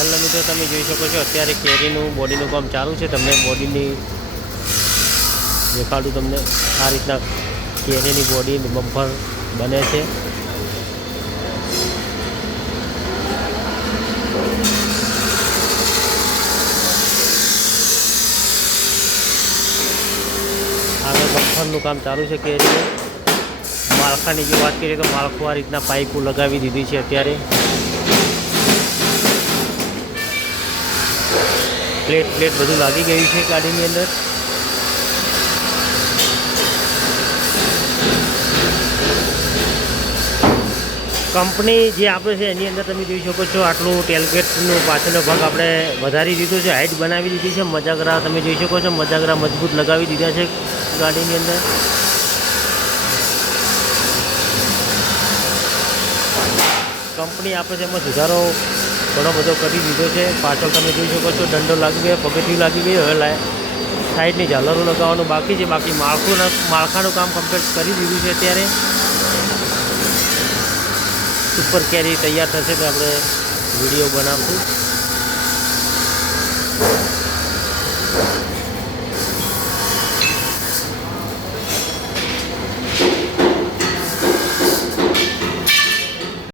Hello મિત્રો, તમે જોઈ શકો છો અત્યારે કેરીનું બોડીનું કામ ચાલુ છે। તમને બોડીની દેખાડું। તમને આ રીતના કેરીની બોડી બમ્પર બને છે। આગળ બમ્પરનું કામ ચાલુ છે કેરીનું। માળખાની જો વાત કરીએ તો માળખું આ રીતના પાઇપો લગાવી દીધી છે અત્યારે। પ્લેટ બધું લાગી ગયું છે ગાડીની અંદર। કંપની જે આપે છે એની અંદર તમે જોઈ શકો છો આટલું ટેલગેટનું પાછળનો ભાગ આપણે વધારી દીધો છે, હાઇટ બનાવી દીધી છે। મજાગરા તમે જોઈ શકો છો, મજાગરા મજબૂત લગાવી દીધા છે ગાડીની અંદર। કંપની આપે છે એમાં સુધારો ઘણો બધો કરી દીધો છે। પાછળ તમે જોઈ શકો છો દંડો લાગી ગયો, પગથિયું લાગી ગયું। હવે સાઈડની ઝાલરો લગાવવાનું બાકી છે। બાકી માળખાનું કામ કમ્પ્લીટ કરી દીધું છે અત્યારે। સુપર કેરી તૈયાર થશે તો આપણે વિડીયો બનાવશું।